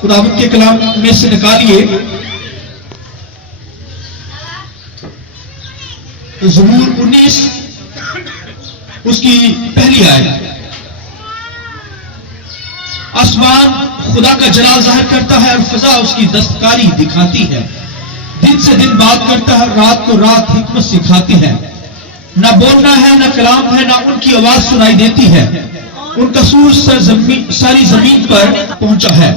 खुदावंद के कलाम में से निकालिए ज़बूर 19 उसकी पहली आयत। आसमान खुदा का जलाल जाहिर करता है और फजा उसकी दस्तकारी दिखाती है। दिन से दिन बात करता है, रात को रात हिकमत सिखाती है। ना बोलना है, ना कलाम है, ना उनकी आवाज सुनाई देती है। उनका सूर सारी जमीन पर पहुंचा है।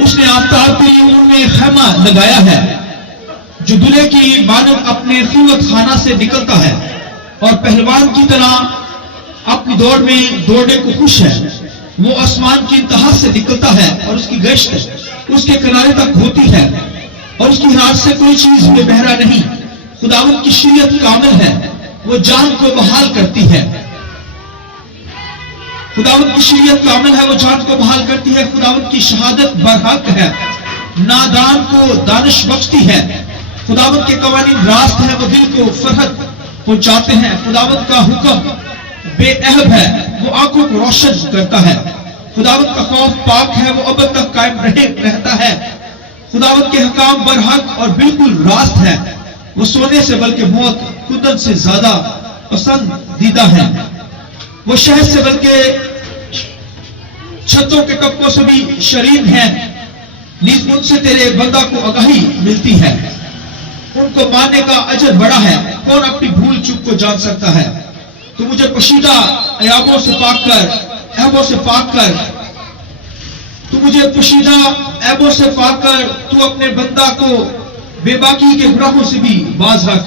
उसने आफ्ताब के लिए उनमें खैमा लगाया है, जो दूल्हे की मानव अपने खूबत खाना से निकलता है और पहलवान की तरह अपनी दौड़ में दौड़ने को खुश है। वो आसमान की इंतहा से निकलता है और उसकी गश्त उसके किनारे तक होती है और उसकी हाथ से कोई चीज में बहरा नहीं। खुदावंद की शरीयत कामिल है, वो जान को बहाल करती है। खुदावंद की शरीयत कामिल है, वो जान को बहाल करती है। खुदावंद की शहादत बरहक है, नादान को दानिश बख्शती है। खुदावंद के कवानीन रास्त है, वो दिल को फरहत पहुंचाते हैं। खुदावंद का हुक्म बेअहब है, वो आंखों को रोशन करता है। खुदावंद का खौफ पाक है, वो अब तक कायम रहता है। खुदावंद के हकाम बरहक और बिल्कुल रास्त है, वो सोने से बल्कि मौत कुदरत से ज्यादा पसंदीदा है। वो शहद से बल्कि छतों के कपड़ों से भी शरीन है। नीज उनसे तेरे बंदा को आगाही मिलती है, उनको मानने का अजर बड़ा है। कौन अपनी भूल चूक को जान सकता है? तो मुझे पोशीदा ऐबों से पाक कर, तू मुझे पोशीदा ऐबों से पाक कर। तू अपने बंदा को बेबाकी के गुनाहों से भी बाज रख।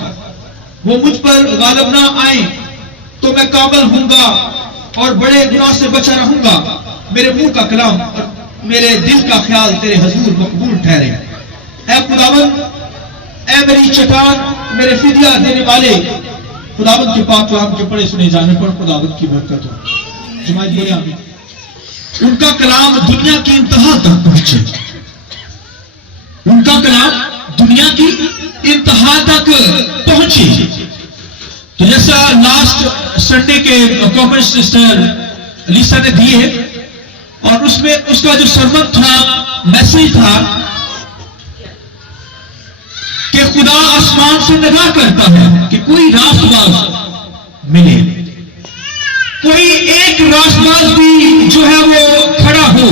वो मुझ पर गालिब ना आए तो मैं काबिल हूंगा और बड़े गुनाह से बचा रहूंगा। मेरे मुंह का कलाम और मेरे दिल का ख्याल तेरे हजूर मकबूल ठहरे। ऐ खुदावंद, ऐ मेरी चट्टान, मेरे फिदिया देने वाले। खुदावंद के पाक कलाम के पढ़े सुने जाने पर खुदावंद की बरकत हो। जमात बोले आमीन। उनका कलाम दुनिया की इंतहा तक पहुंचे, उनका कलाम दुनिया की इंतहा तक पहुंचे। तो जैसा लास्ट संडे के कमेंट सिस्टर लिसा ने दिए और उसमें उसका जो सरमन था, मैसेज था कि खुदा आसमान से निगाह करता है कि कोई रास्तबाज मिले, कोई एक रास्तबाज भी जो है वो खड़ा हो।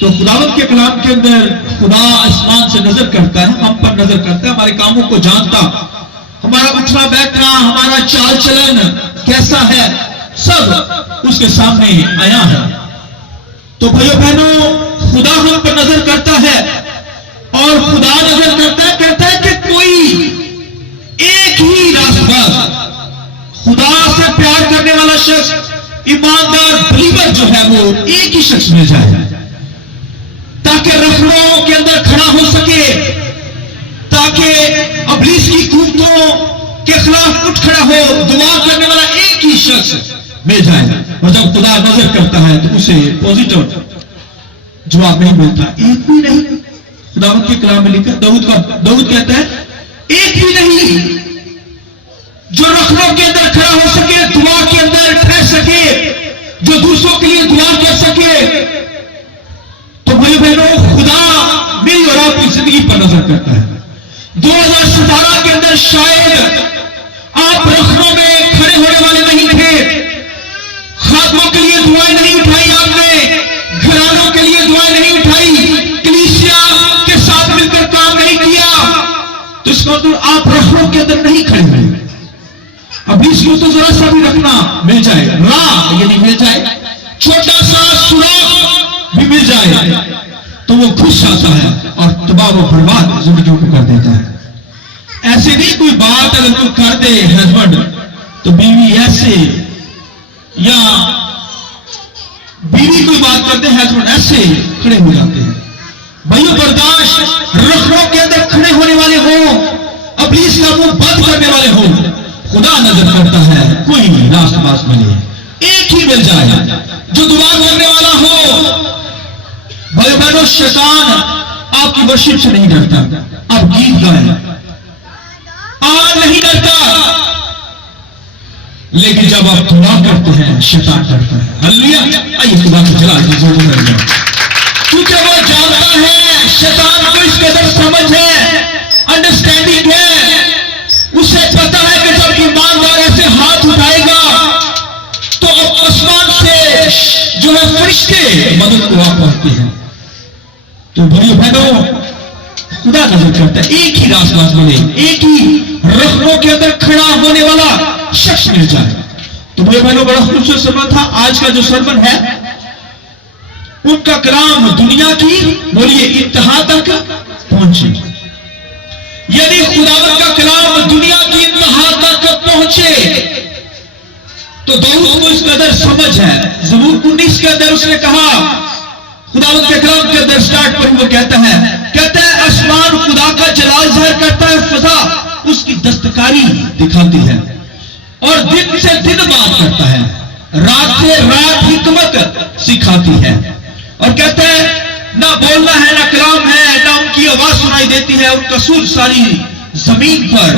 तो खुदावंद के कलाम के अंदर खुदा आसमान से नजर करता है, हम पर नजर करता है, हमारे कामों को जानता, हमारा उठना बैठना, हमारा चाल चलन कैसा है, सब उसके सामने आया है। तो भाइयों बहनों, खुदा हम पर नजर करता है और खुदा नजर करता है, कहता है कि कोई एक ही रास्तबाज, खुदा से प्यार करने वाला शख्स, ईमानदार बिलीवर जो है वो एक ही शख्स मिल जाए, ताकि रखड़ों के अंदर खड़ा हो सके, ताकि अबलीस की कुव्वतों के खिलाफ उठ खड़ा हो। दुआ करने वाला एक ही शख्स मिल जाए। और जब खुदा नजर करता है तो उसे पॉजिटिव जवाब नहीं मिलता, एक भी नहीं। खुदावंद के कलाम में लिखा, दाऊद कहता है एक भी नहीं जो रखड़ों के अंदर खड़ा हो सके, दुआ के अंदर ठहर सके, जो दूसरों के लिए दुआ कर सके। तो भाई बहनों, खुदा मेरी और आपकी जिंदगी पर नजर करता है। 2017 के अंदर शायद आप रखड़ों में खड़े होने वाले नहीं थे, खातमों के लिए दुआएं नहीं उठाई आपने, घरानों के लिए दुआएं नहीं उठाई, कलीसिया के साथ मिलकर काम नहीं किया, तो इसका मतलब आप रखड़ों के अंदर नहीं खड़े हुए। अब इसको तो जरा सा भी रखना मिल जाए, राह यदि मिल जाए, छोटा सा सुराख भी मिल जाए, तो वो घुस जाता है और तबाह व बर्बाद जिंदगी को कर देता है। ऐसे नहीं कोई बात अगर कोई कर दे हस्बैंड, तो बीवी ऐसे, या बीवी कोई बात करते हैं हस्बैंड ऐसे खड़े हो जाते हैं। भाइयों, बर्दाश्त रखड़ों के अंदर खड़े होने वाले हो, अबलीस का मुंह बंद करने वाले हो, खुदा नजर करता है कोई रास्तबाज मिले, एक ही मिल जाए जो दुआ करने वाला हो। भाई बहनों, शैतान आपकी वर्शिप से नहीं डरता, आप गीत गाएं, नहीं डरता, लेकिन जब आप दुआ करते हैं शैतान डरता है। हालेलुया। आइए खुदा को जलाल की जोर में क्योंकि वो जानता है, शैतान को इस कदर समझ है, अंडरस्टैंडिंग है, उसे पता है कि जब ईमानदार ऐसे हाथ उठाएगा तो अब आसमान से जो है फरिश्ते मदद को आ पहुंचते हैं। तो भाइयों बहनों, खुदा नजर करता है एक ही रास्ता मिले, एक ही रखनों के अंदर खड़ा होने वाला शख्स मिल जाए। तो भाइयों बहनों, बड़ा खूबसूरत सरमन था आज का जो सरमन है। उनका कलाम दुनिया की बोलिए इंतहा तक पहुंचे, यानी खुदावंद का कलाम दुनिया की इंतहा तक पहुंचे। तो दाऊद को इस कदर समझ है। ज़बूर 19 के अंदर उसने कहा, खुदावंद के कलाम के अंदर स्टार्ट पर वो कहता है आसमान खुदा का जलाल ज़ाहिर करता है, फजा उसकी दस्तकारी दिखाती है, और दिन से दिन बात करता है, रात से रात हिकमत सिखाती है। और कहते हैं ना बोलना है ना कलाम है, ना उनकी आवाज सुनाई देती है, उनका सूर सारी जमीन पर,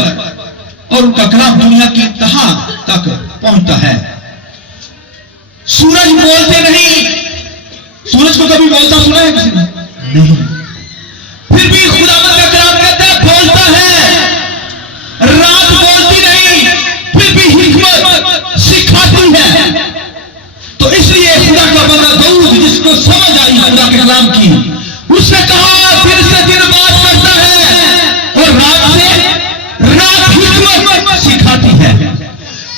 और उनका कलाम दुनिया की इंतहा तक पहुंचता है। सूरज बोलते नहीं, सूरज को कभी बोलता सुना है किसी ने? नहीं। फिर भी खुदावंद का कलाम कहता है बोलता है, रात बोलती नहीं, फिर भी हिकमत सिखाती है। तो इसलिए खुदा का बंदा दाऊद, जिसको समझ आई खुदा के कलाम की, उसने कहा दिन से दिन बात करता है और रात से रात हिकमत सिखाती है।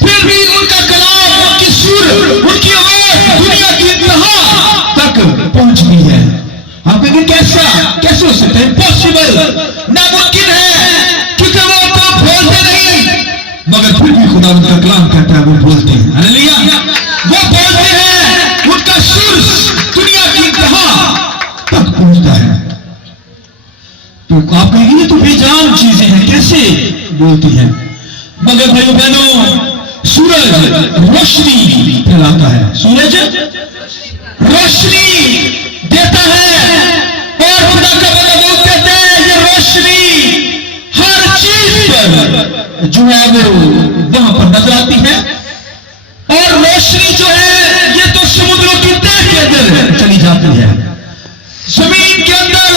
फिर भी उनका कलाम, उनकी सुर, उनकी आवाज दुनिया की इंतहा तक पहुंचती है। आप कहेंगे कैसे हो सकता है? इम्पॉसिबल, नामुमकिन है, क्योंकि वो तो बोलते नहीं, मगर फिर भी खुदा उनका कलाम कहता है वो बोलते हैं। हालेलुया, वो बोलते हैं, उनका सुर दुनिया की इंतहा तक पहुंचता है। तो आप कहेंगे ये तो बेजान चीजें हैं, कैसे बोलती हैं? मगर भाइयों बहनों, सूरज रोशनी फैलाता है, सूरज रोशनी देता है, और खुदा का बंदा लोग कहते हैं ये रोशनी हर चीज पर जो है वो वहां पर नजर आती है। और रोशनी जो है ये तो समुद्रों की तह के अंदर चली जाती है, जमीन के अंदर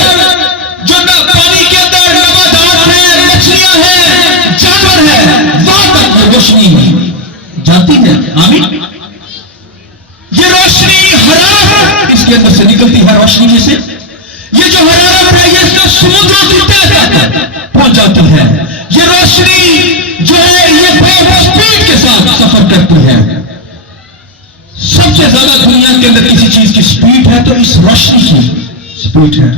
जो पानी के अंदर नबातात है, मछलियां हैं, जानवर है, वहां तक रोशनी जाती है। आमीन। ये रोशनी हरारत इसके अंदर से निकलती है, रोशनी में से ये जो हरारत है ये तो समुद्रों की तह तक पहुंच जाती है। ये रोशनी जो है ये बहुत स्पीड के साथ सफर करती है। सबसे ज्यादा दुनिया के अंदर किसी चीज की स्पीड है तो इस रोशनी की स्पीड है।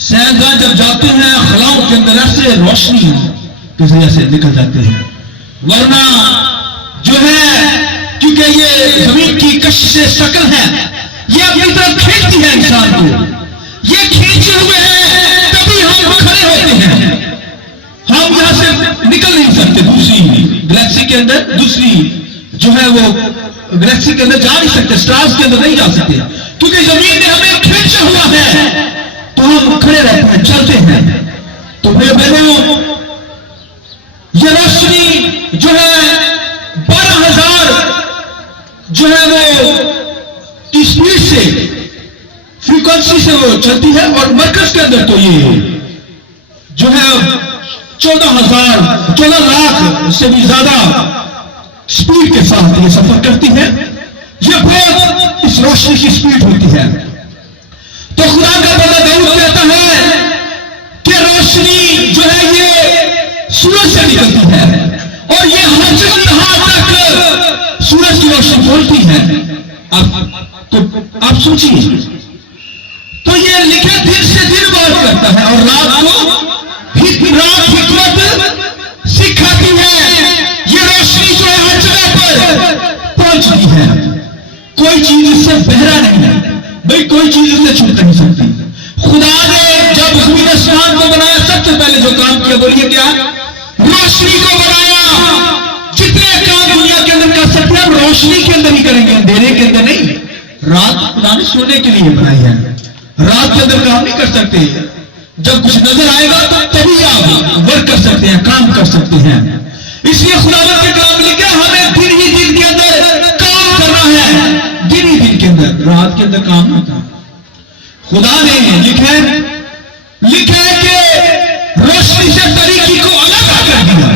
सैरगाह जब जाते हैं खलाओं के अंदर ऐसे रोशनी किस वजह से निकल जाते हैं, वरना जो है क्योंकि ये जमीन की कशिश शक्ल है, ये अपनी तरफ खींचती है इंसान को, ये खींचे हुए हैं तभी हम खड़े होते हैं। हम यहां से निकल नहीं सकते दूसरी गैलेक्सी के अंदर, दूसरी जो है वो गैलेक्सी के अंदर जा नहीं सकते, स्टार्स के अंदर नहीं जा सकते, क्योंकि जमीन ने हमें खींचा हुआ है। तो हम खड़े रहते हैं, चलते हैं। तो मेरे बहनों, ये रोशनी जो है 12,000 जो है वो की स्पीड से, फ्रीक्वेंसी से वो चलती है, और मरकज के अंदर तो ये जो है 14 लाख से भी ज्यादा स्पीड के साथ ये सफर करती है। ये बहुत इस रोशनी की स्पीड होती है। तो खुदा का बंदा दाऊद कहता है कि रोशनी जो है ये सूरज से निकलती है, और ये हर जगह तक सूरज की रोशनी पहुंचती है। आप सोचिए, तो ये लिखे दिन से दिन बात करता है, और रात हिकमत सिखाती है। ये रोशनी जो है हर जगह पर पहुंचती है। कोई चीज इससे बहरा नहीं है भाई, कोई चीज इससे छूट नहीं सकती। खुदा ने जब जमीन आसमान को बनाया, सबसे पहले जो काम किया बोलिए क्या? रोशनी को बनाया। जितने काम दुनिया के अंदर कर सकते हैं हम रोशनी के अंदर ही करेंगे, अंधेरे के अंदर नहीं। रात खुदा ने सोने के लिए बनाई है, रात के अंदर काम नहीं कर सकते। जब कुछ नजर आएगा तो तभी आप वर्क कर सकते हैं, काम कर सकते हैं। इसलिए खुदावंद के कलाम में लिखा हमें दिन ही दिन के अंदर काम करना है, दिन ही दिन के अंदर, रात के अंदर काम नहीं होता। खुदा ने लिखे कि रोशनी से तरीकी को अलग कर दिया।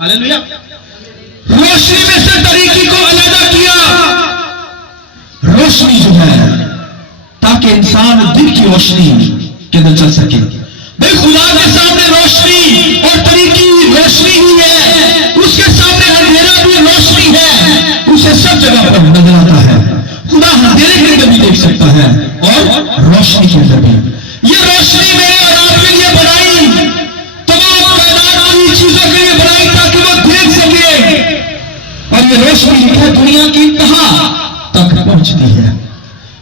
हालेलुया। रोशनी में से तरीकी को अलग किया। रोशनी जो है ताकि इंसान दिन की रोशनी के अंदर चल सके। भाई खुदा के सामने रोशनी और तरीकी रोशनी ही है, उसके सामने अंधेरा भी रोशनी है। उसे सब जगह पर नजर आता है। खुदा अंधेरे के अंदर भी देख सकता है और रोशनी के अंदर भी। ये रोशनी में और आपके लिए बनाई, तमाम कायनात की चीजों के लिए बनाई ताकि वो देख सके। और ये रोशनी है दुनिया की इंतहा तक पहुंचती है।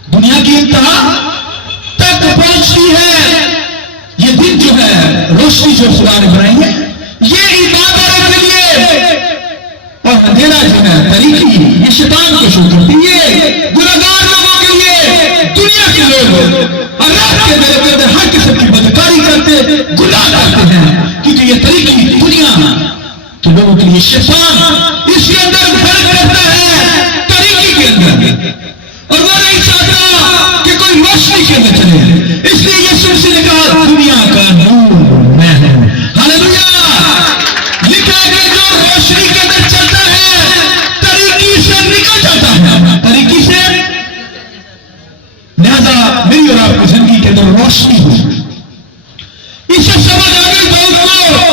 दुनिया की इंतहा तक पहुंचती है। ये दिन जो है रोशनी जो खुदा ने बनाई है, ये ईमानदारों के लिए, और अंधेरा जो है तरीकी ये शैतान को शो करती है। गुनहगार लोगों के लिए, दुनिया के लोग और रात के अंदर हर किस्म की बदकारी करते, गुनाह करते हैं, क्योंकि ये तरीकी दुनिया के लोगों के लिए शैतान इसके अंदर फर्क करता है तरीकी के अंदर, और वो नहीं चाहता कि कोई रोशनी के अंदर चले। इसलिए यीशु मसीह ने कहा दुनिया का नूर मैं हूं। हालेलुया। लिखा है कि जो रोशनी के अंदर चलता है तरीकी से निकल जाता है, तरीकी से। लिहाजा मेरी और आपकी जिंदगी के अंदर रोशनी हो, इसे समझ आ गई बहुत को।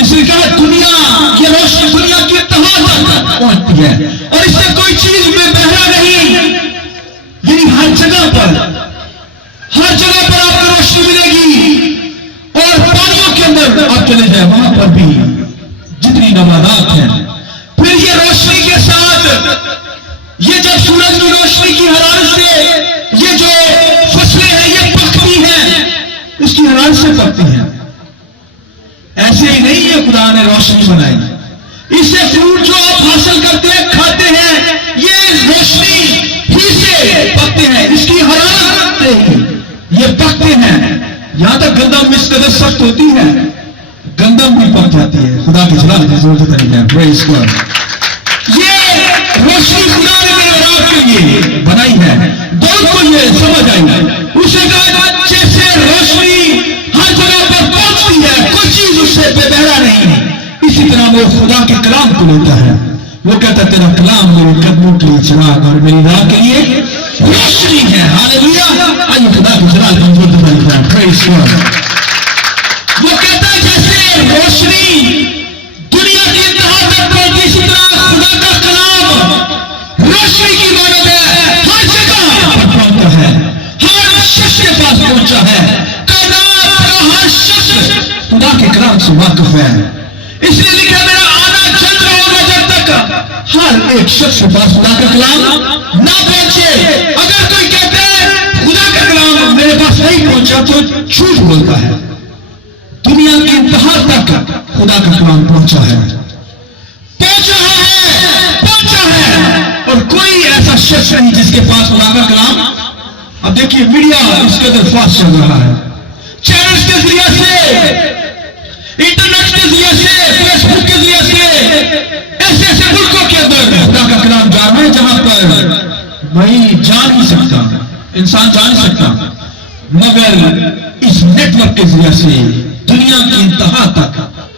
इसलिए कहा दुनिया ये रोशनी दुनिया की तबाह तक पहुंचती है, और इससे कोई चीज में बहरा नहीं। यानी हर जगह पर आपको रोशनी मिलेगी। और पानियों के अंदर आप चले जाए, वहां पर भी जितनी नबातात हैं। फिर ये रोशनी के साथ ये जब सूरज की रोशनी की हरारत से ये जो फसलें हैं ये पकती हैं, उसकी हरारत से पकती हैं। ऐसे ही नहीं है खुदा ने रोशनी बनाई। इससे फ्रूट जो आप हासिल करते हैं खाते हैं, ये रोशनी ही से पकते हैं, इसकी हरारत से ही ये पकते हैं। यहां तक गंदम इस कदर सख्त होती है, गंदम भी पक जाती है। खुदा की जलाल की जरूरत नहीं है। Praise God. ये रोशनी खुदा ने मेरे और आपके लिए बनाई है। दौड़ को ये समझ आई। उसे कहा जैसे रोशनी हर जगह पर पहुंचती है, कोई चीज उससे बेबहरा नहीं, इसी तरह वो खुदा के कलाम को लेता है। वो कहता है तेरा कलाम मेरे कदमों के लिए चिराग और मेरी राह के लिए रोशनी है। हालेलुया। आइए खुदा की जलाल की जरूरत नहीं है। Praise God. वो कहता है जैसे रोशनी दुनिया की इंतहा तक पहुंची, इसी तरह खुदा का कलाम रोशनी की मानद है, हर जगह पर पहुंचता है, हर शख्स के पास पहुंचा है। कायनात का हर शख्स खुदा के कलाम से वाकिफ है। इसलिए लिखा मेरा आना चल रहा होगा जब तक हर एक शख्स के पास खुदा का कलाम ना पहुंचे। अगर कोई कहता है खुदा का कलाम मेरे पास नहीं पहुंचा तो झूठ बोलता है। दुनिया की इंतहा तक खुदा का कलाम पहुंचा है, और कोई ऐसा शख्स नहीं जिसके पास खुदा का कलाम। अब देखिए मीडिया इसके अंदर फास्ट चल रहा है, चैनल्स के जरिए से, इंटरनेट के जरिए से, फेसबुक के जरिए से, ऐसे ऐसे मुल्कों के अंदर खुदा का कलाम जा रहा है जहां पर वही जा नहीं सकता, इंसान जा नहीं सकता, मगर इस नेटवर्क के जरिए से दुनिया की इंतहा तक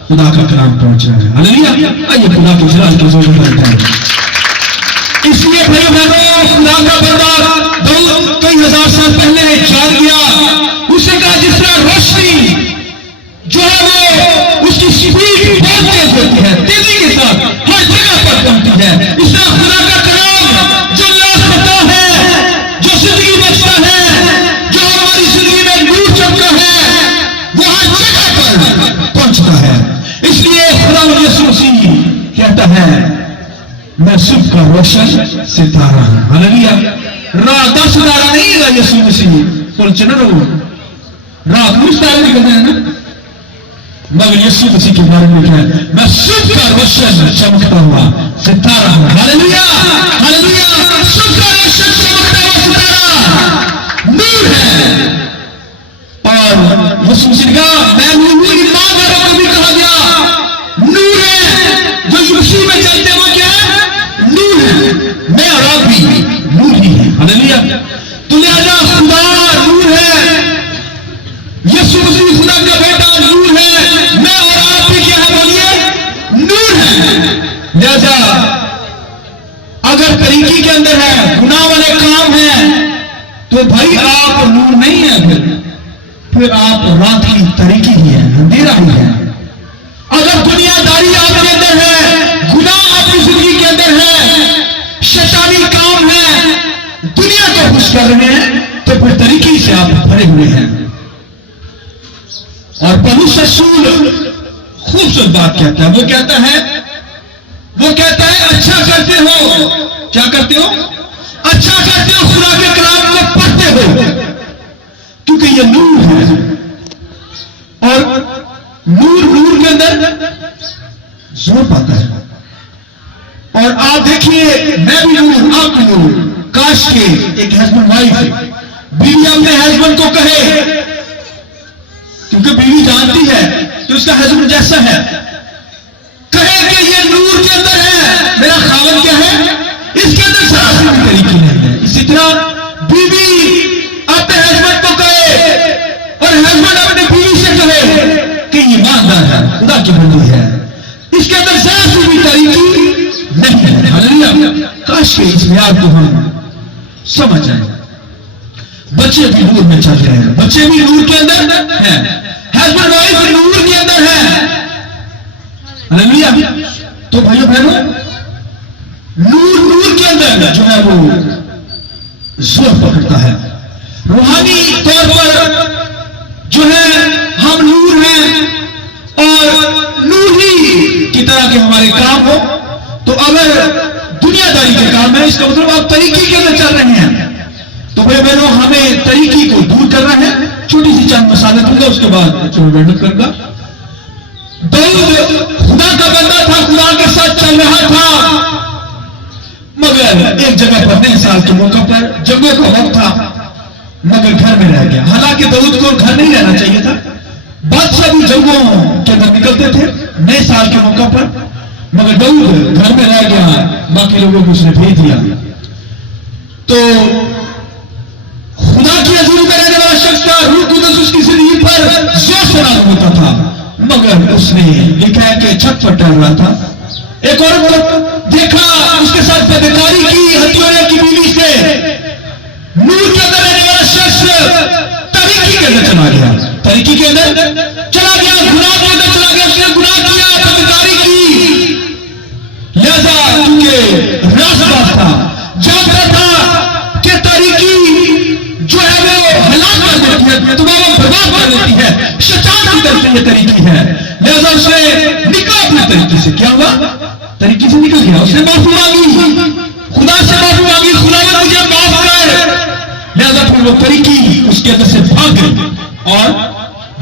खुदा का कलाम पहुंच रहा है। हालेलुया। आइए खुदा के जलाल की ज़रूरत करते हैं। इसलिए भाइयों बहनों, खुदा का बंदा दाऊद कई हजार साल पहले जाग गया। उसे कहा जिस तरह रोशनी जो है वो उसकी स्पीड बहुत तेज होती है, तेजी के साथ हर जगह पर पहुंचती है, इस तरह खुदा का कलाम जो लापता है, जो जिंदगी बचता है, जो हमारी जिंदगी में नूर चमका है, वो हर जगह पर पहुंचता है। इसलिए खुदा यीशु मसीह कहता है मैं सुबह का रोशन सितारा हूं। हालेलुया। रात का सितारा नहीं है यीशु मसीह बोल चलो रात को सितारा निकलते हैं ना, मगर यीशु मसीह के बारे में क्या है, मैं सुबह का रोशन चमकता हुआ सितारा हूं। हालेलुया। हालेलुया। सुबह का रोशन चमकता हुआ सितारा नूर है। और यीशु मसीह का मैं नूर की मां को भी कहा गया नूर है। जो यीशु में चलते वो क्या है, नूर है। मैं और आप भी नूर ही है। हालेलुया। लिहाजा अगर तरीकी के अंदर है, गुनाह वाले काम है, तो भाई आप नूर नहीं है, फिर आप रात की तरीकी ही है, अंधेरा ही है। अगर दुनियादारी आपके अंदर है, गुनाह आपकी जिंदगी के अंदर है, शैतानी काम है, दुनिया को खुश कर रहे हैं, तो फिर तरीकी से आप भरे हुए हैं। और पौलुस रसूल खूबसूरत बात कहता है, वो कहता है अच्छा करते हो, क्या करते हो? अच्छा करते हो, खुदा के कलाम को पढ़ते हो, क्योंकि ये नूर है। और नूर के अंदर जोर पाता है। और आप देखिए, मैं भी नूर, आप भी नूर। काश के एक हस्बैंड वाइफ बीवी अपने हस्बैंड को कहे, क्योंकि बीवी जानती है कि उसका हस्बैंड जैसा है, कहे कि ये नूर के अंदर है, मेरा खावन क्या है, इसके अंदर सरासर भी तरीके नहीं है। इसी तरह बीवी अपने हस्बैंड को कहे और हस्बैंड अपने बीवी से कहे कि ईमानदार है, खुदा की बंदी है, इसके अंदर सरासर भी तरीकी नहीं है। हालेलुया। काश के इस म्यार को हम समझ जाए। बच्चे भी नूर में चल रहे हैं, बच्चे भी नूर के अंदर हैं, हस्बैंड वाइफ नूर के अंदर है। हालेलुया। तो भाइयों बहनों, नूर के अंदर जो है वो जोर पकड़ता है। रूहानी तौर पर जो है हम नूर हैं और नूर ही की तरह के हमारे काम हो। तो अगर दुनियादारी के काम है, इसका मतलब आप तरीकी के अंदर चल रहे हैं, तो भाई बहनों हमें तरीकी को दूर करना है। छोटी सी चंद मसाला दूंगा, उसके बाद जो मेहनत करूंगा। दाऊद खुदा का बंदा था, खुदा के साथ चल रहा था, मगर एक जगह पर नए साल के मौके पर जंगों का वक्त था, मगर घर में रह गया। हालांकि दाऊद को घर नहीं रहना चाहिए था, बादशाह भी जंगों के अंदर निकलते थे नए साल के मौके पर, मगर दाऊद घर में रह गया, बाकी लोगों को उसने भेज दिया। तो खुदा की हजूरी में रहने वाला शख्स था, रूह कुदस उसकी जिंदगी पर जोर से लागू होता था, मगर उसने लिखा है कि छत पर टहल रहा था, एक औरत देखा, उसके साथ बदकारी की, हथियारे की बीवी से। नूर के अंदर रहने वाला शख्स तरीकी के अंदर चला गया, तरीकी के अंदर चला गया, गुनाह के अंदर चला गया, उसने गुनाह किया, बदकारी की। लिहाजा क्योंकि राजबाज था, जानता था कि तरीकी जो है वो हलाक कर देती है, तुम्हारा बर्बाद कर देती है, शैतान की तरफ से ये तरीकी है। लिहाजा उसने निकला अपने तरीके से। क्या हुआ? तरीके से निकल गया, उसने माफी मांगी, खुदा से माफी मांगी, खुदा ने मुझे माफ कर। लिहाजा फिर वो तरीकी उसके अंदर से भाग गई और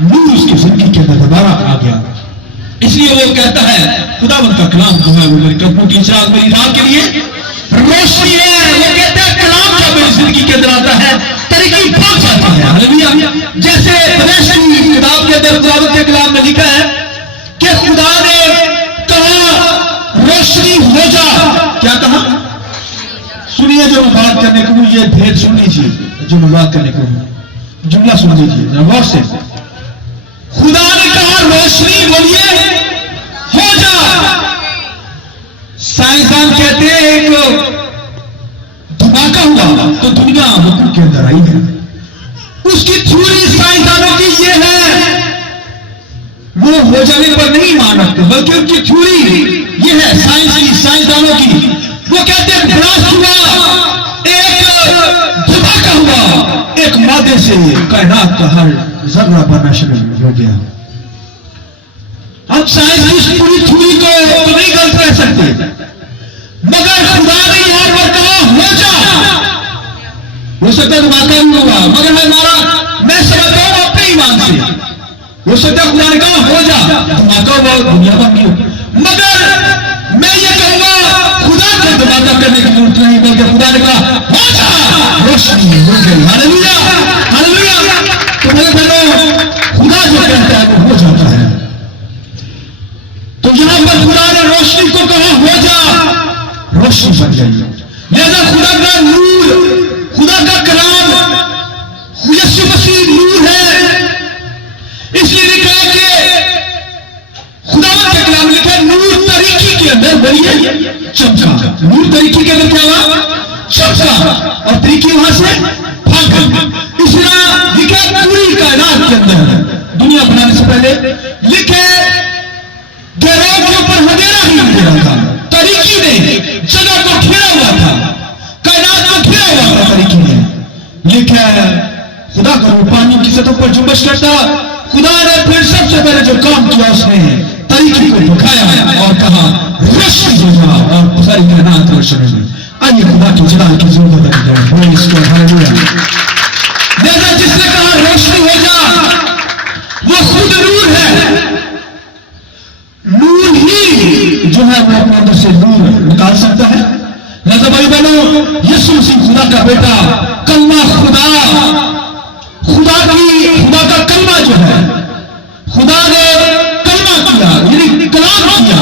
नूर उसकी जिंदगी के अंदर दोबारा आ गया। इसलिए वो कहता है, खुदावंद का कलाम जो है वो मेरे कदमों की चिराग, मेरी राह के लिए रोशनी है। वो कहता है कलाम जब मेरी जिंदगी के अंदर आता है, तरीकी भाग जाती है। हालेलुया। जैसे बदश की किताब के अंदर खुदावंद के कलाम में लिखा है कि खुदा ने कहा रोशनी हो जा। क्या कहा? सुनिए, जो मैं बात करने को हूं, ये भेद सुन लीजिए, जो मैं बात करने को हूं, जुमला सुन लीजिए गौर से। खुदा ने कहा रोशनी, बोलिए हो जा। साइंसदान कहते हैं एक धमाका हुआ तो दुनिया वकूफ के अंदर आई है। उसकी थ्योरी साइंसदानों की ये है, वो हो जाने पर नहीं मान रखते, बल्कि उनकी थ्योरी ये है साइंस की, साइंसदानों की। वो कहते हैं ब्लास्ट हुआ, एक धमाका हुआ, एक मादे से कायनात का हर जर्रा बनना शुरू हो गया। हम साइंस की इस पूरी थ्योरी को तो नहीं गलत रह सकते, मगर खुदा ने यहां पर कहा हो जा। हो सकता है धमाका भी होगा, मगर मैं समझता हूं अपने ईमान से, हो सकता है खुदा ने कहा हो जा, धमाका हुआ, दुनिया पर नहीं हो। मगर मैं ये कहूंगा खुदा को धमाका करने की जरूरत नहीं, बल्कि खुदा ने कहा हो जा, रोशनी हो गई। Hallelujah, hallelujah. तो मेरे बहनों, खुदा जो कहता है वो हो जाता है। तो यहां पर खुदा ने रोशनी को कहा हो जा, रोशनी बन गई। लिहाजा खुदा का नूर, खुदा का कलाम, यीशु मसीह नूर है। इसलिए लिखा है कि खुदा का कलाम लिखा है नूर तरीकी के अंदर, बोलिए नूर तरीके के अंदर क्या हुआ, चमका, और तरीके वहां से भाग गए। इस तरह लिखे पूरी कायनात के अंदर दुनिया बनाने से पहले लिखे गहराई के ऊपर अंधेरा ही अंधेरा था। तरीकी ने जगह को घेरा हुआ था, कायनात को घेरा हुआ था तरीकी ने। लेकिन खुदा का रूह पानी की सतह पर जुम्बश करता, खुदा ने फिर सबसे पहले जो काम किया उसने तरीकी को दिखाया और कहा रोशनी हो जा, और सारी कायनात रोशन हो। आइए खुदा की जलाल की जरूरत है, जिसने कहा रोशनी हो जा वो खुद नूर है। नूर ही जो है वो अपने अंदर से नूर निकाल सकता है। लिहाजा भाई बहनों, यीशु मसीह खुदा का बेटा, कलमा खुदा का कलमा जो है, खुदा ने कलमा किया यानी कलाम किया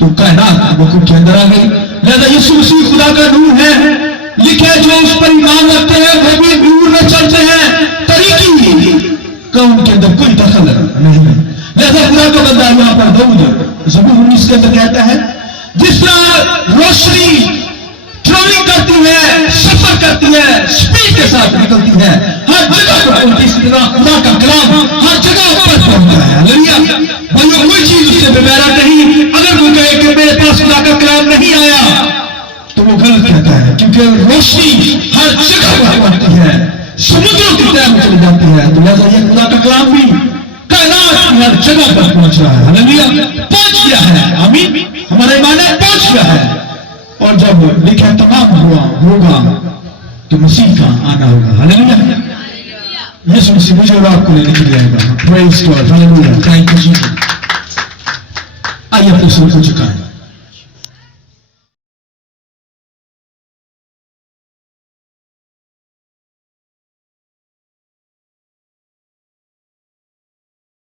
तो कायनात वकूफ के अंदर आ गई। लिहाजा यीशु मसीह खुदा का नूर है। लिखे जो उस पर ईमान रखते हैं वो भी नूर में चलते हैं। तरीकी का उनके अंदर कोई दखल नहीं है। लिहाजा खुदा का बंदा यहाँ पर दाऊद ज़बूर 19 के अंदर कहता है, जिस तरह रोशनी ट्रैवलिंग करती है, सफर करती है, स्पीड के साथ निकलती है, हर जगह पर पहुंचती, इसी तरह खुदा का कलाम हर जगह पर पहुंचता है। हालेलुया भाइयों, कोई चीज उससे बेबैरा नहीं। अगर वो कहे कि मेरे पास खुदा का कलाम नहीं आया तो वो गलत कहता है, क्योंकि रोशनी हर जगह पर पहुंचती है, समुद्रों की तह में चली जाती है। तो लिहाजा ये खुदा का कलाम भी कायनात की हर जगह पर पहुंच रहा है। हालेलुया पहुंच गया है। आमीन, हमारा ईमान है पहुंच गया है। और जब लिखा तमाम होगा तो मसीह का आना होगा। हालेलुया, यीशु मसीह मुझे और आपको लेने के लिए आएगा। Praise God, hallelujah, thank you Jesus. आइए अपने सिर को झुकाएं।